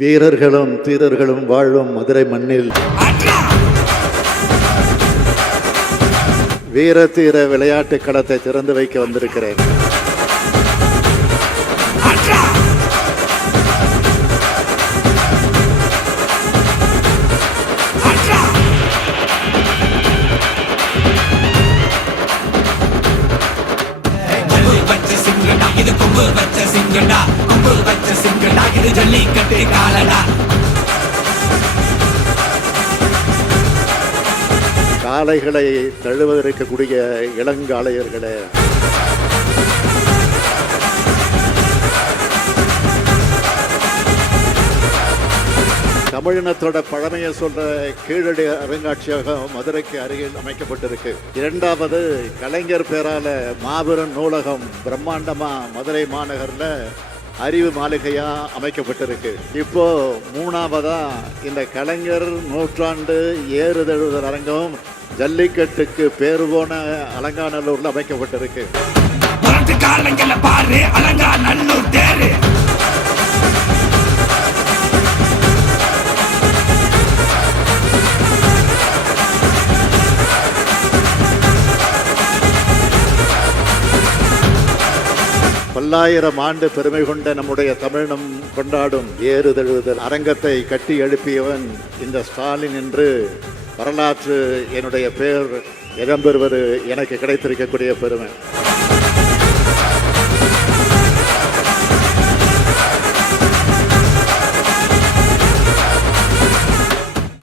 வீரர்களும் தீரர்களும் வாழும் மதுரை மண்ணில் வீர தீர விளையாட்டு களத்தை திறந்து வைக்க வந்திருக்கிறேன். இது கொம்பு வச்ச சிங்கடா, கொம்பு வச்ச சிங்கடா, இது ஜல்லிக்கட்டு காலடா. காளைகளை தழுவதற்கக்கூடிய இளங்காளையர்களே, தமிழினத்தோட பழமையை சொல்ற கீழடி அருங்காட்சியகம் மதுரைக்கு அருகில் அமைக்கப்பட்டிருக்கு. இரண்டாவது கலைஞர் பேரால மாபெரும் நூலகம் பிரம்மாண்டமா மதுரை மாநகர்ல அறிவு மாளிகையா அமைக்கப்பட்டிருக்கு. இப்போ மூணாவதா இந்த கலைஞர் நூற்றாண்டு ஏறுதழுதல் அரங்கம் ஜல்லிக்கட்டுக்கு பேரு போன அலங்காநல்லூர்ல அமைக்கப்பட்டிருக்கு. பாரு அலங்காநல்லூர் தேரு. பல்லாயிரம் ஆண்டு பெருமை கொண்ட நம்முடைய தமிழினம் கொண்டாடும் ஏறுதழுதல் அரங்கத்தை கட்டி எழுப்பியவன் இந்த ஸ்டாலின் என்று வரலாற்று என்னுடைய பெயர் இடம்பெறுவது எனக்கு கிடைத்திருக்கக்கூடிய பெருமை.